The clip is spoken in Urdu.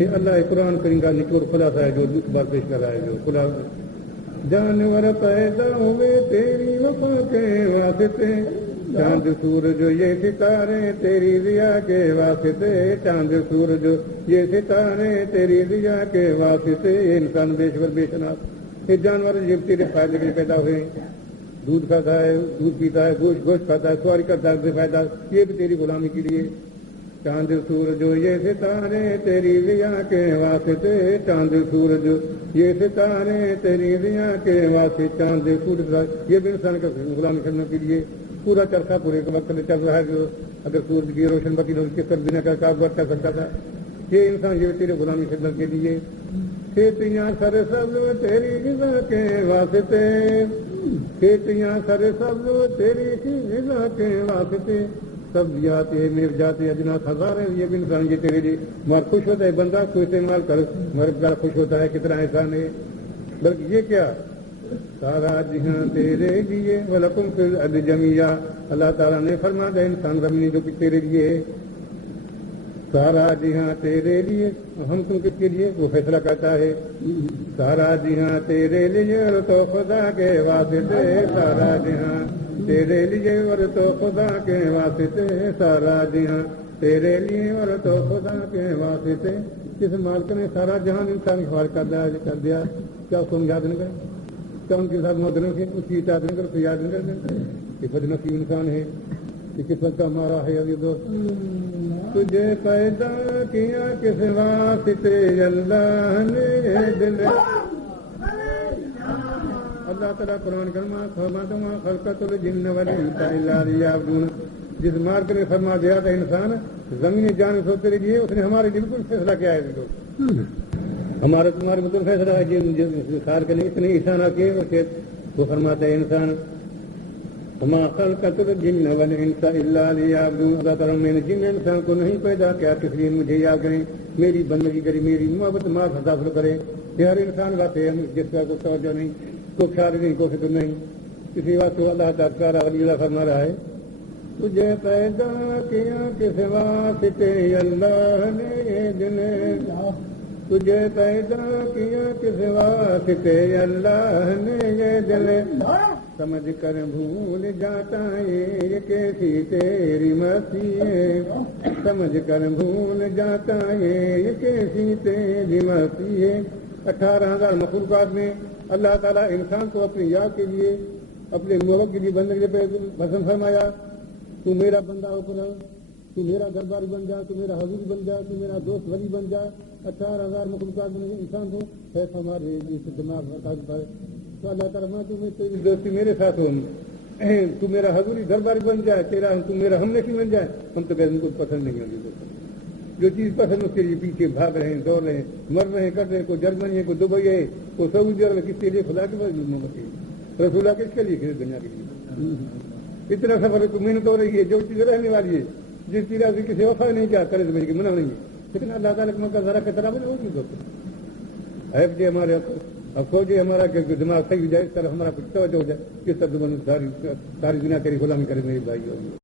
یہ اللہ قرآن کریم کا نچوڑ خلاصہ ہے جو دکھ بات پیش کر رہا ہے جو خلا جانور پیدا ہوئے تیری وفا کے واسطے چاند سورج یہ ستارے تیری ضیا کے واسطے چاند سورج یہ ستارے تیری ضیا کے واسطے انسان بیشور بے شناخت یہ جانور یہ تیرے فائدے کے لیے پیدا ہوئے دودھ کھاتا ہے دودھ پیتا ہے گوشت کھاتا ہے سواری کرتا ہے اس سے فائدہ یہ بھی تیری غلامی کے لیے چاند سورج یہ ستارے تیری ضیا کے واسطے چاند سورج یہ ستارے تیری ضیا کے واسطے چاند سورج یہ بھی انسان کا غلامی کرنے کے لیے پورا چرخہ پورے کے وقت میں چل رہا ہے جو اگر سورج کی روشن بتی ہو کس طرح بنا کا کاروبار کر سکتا تھا یہ انسان یہ تیرے غلامی خدمت کے لیے کھیتیاں سر سبز تیری غذا کے واسطے کھیتیاں سر سبز تیری غذا کے واسطے سب جاتے میر جاتے اجناس ہزارے یہ بھی انسان یہ تیرے لیے مگر خوش ہوتا ہے بندہ کو استعمال کر مگر بڑا خوش ہوتا ہے کتنا احسان ہے بلکہ یہ کیا سارا جہاں تیرے لیے وَلَكُمْ فِي الْأَرْضِ جَمِيعًا اللہ تعالیٰ نے فرما دیا انسان زمین جو کہ تیرے لیے سارا جہاں تیرے لیے ہم تم کس کے لیے وہ فیصلہ کرتا ہے سارا جہاں تیرے لیے اور تو خدا کے واسطے سارا جہاں تیرے لیے اور تو خدا کے واسطے سارا جہاں تیرے لیے اور تو خدا کے واسطے جس مالک نے سارا جہاں انسان حوالے کر دیا کیا اس کو ہم یاد نہیں کریں کیا ان کے ساتھ محدودوں کی اس کی اطاعت نہیں کر یاد نہیں کرتے کہ بدنصیب انسان ہے کہ قسمت کا ہمارا ہے ابھی دوست تجھے پیدا کیا کس واسطے اللہ نے دل اللہ تعالیٰ قرآن کرما فرماتا ہوں خلقت الجن والانس الا لیعبدون جس مالک نے فرما دیا تھا انسان زمین جان سوتے لیے اس نے ہمارے لیے بالکل فیصلہ کیا ہے ہمارا تمہارے بالکل فیصلہ ہے کہ سار کے لیے اتنے احسان کیے وہ فرماتا ہے انسان وما خلقت الجن والانس الا لیعبدون اللہ تعالیٰ میں نے جن انسان کو نہیں پیدا کیا کس لیے مجھے یاد کریں میری بندگی کرے میری محبت معاف حاصل کرے یہ ہر انسان بات ہے جس کا کوئی توجہ نہیں کوئی خیال نہیں کوئی فکر نہیں کسی بات کو اللہ تعالیٰ ولی اللہ فرما رہا ہے تجھے پیدا کیا کس واسطے اللہ نے دل تجھے پیدا کیا کس واسطے اللہ نے یہ دل سمجھ کر بھول جاتا ہے یہ کیسی تیری مرضی ہے سمجھ کر بھول جاتا ہے یہ کیسی تیری مرضی ہے 18,000 مخلوقات میں اللہ تعالیٰ انسان کو اپنی یاد کے لیے اپنے ملک کے لیے بندگی پہ پسند فرمایا تو میرا بندہ ہو کر تو میرا درباری بن جا تو میرا حضور بن جا تو میرا دوست ولی بن جا 18,000 مخلوقات میں انسان کو ہے ہمارے دماغ پر تو اللہ تعالیٰ تمہیں تیری دوستی میرے ساتھ ہو تو میرا حضوری درباری بن جائے تیرا تو میرا ہم نشین بن جائے ہم تو کہتے ہیں کو پسند نہیں ہوگی جو چیز پسند اس کے لیے پیچھے بھاگ رہے ہیں دوڑ رہے ہیں مر رہے ہیں کر رہے ہیں کوئی جرمنی ہے کوئی دبئی ہے کوئی سعودی عرب کس کے لیے خدا کے پاس محبت ہے رسول اللہ کس کے لیے دنیا کے لیے اتنا سفر محنت ہو رہی ہے جو چیز رہنے والی ہے جس چیز سے کسی وفا نہیں کیا کرے تو میری منع نہیں ہے لیکن اللہ تعالیٰ کا ذرا خطرہ نہیں ہوگی دوست ہے جی ہمارے افسوس ہمارا کہ دماغ صحیح ہو جائے اس طرح ہمارا کچھ توجہ ہو جائے کس طرح ساری دنیا تیری غلامی کرے میری بھائی